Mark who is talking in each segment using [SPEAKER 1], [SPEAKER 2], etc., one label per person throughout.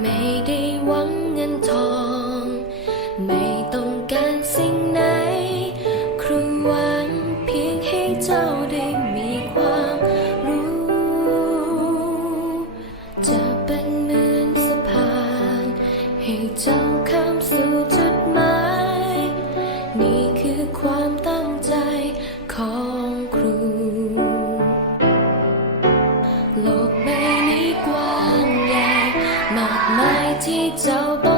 [SPEAKER 1] ไม่ได้หวัง so bold.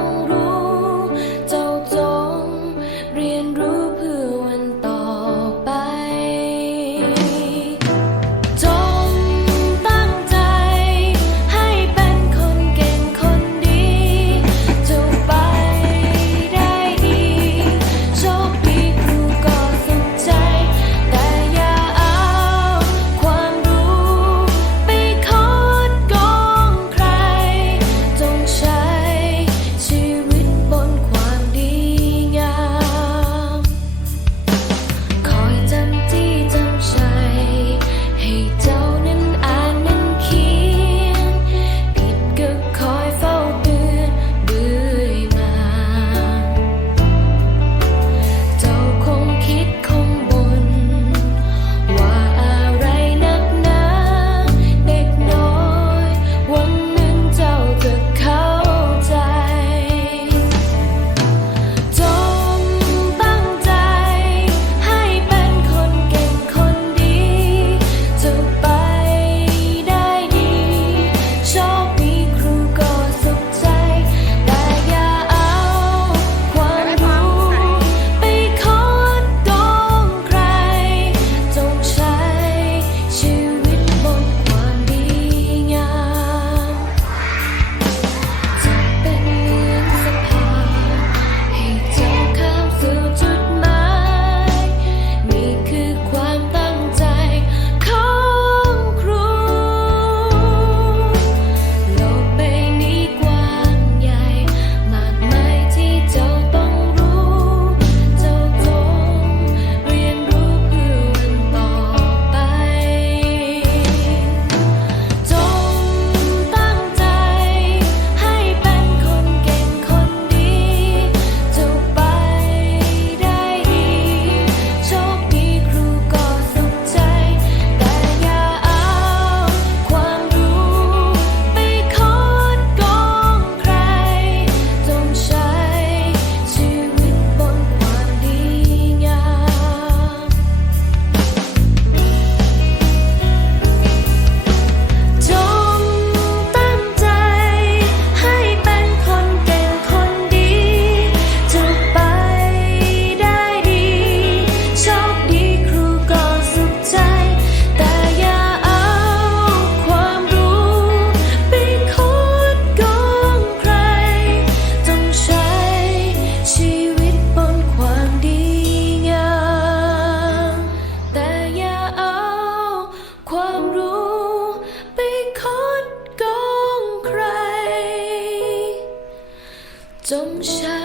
[SPEAKER 1] 总想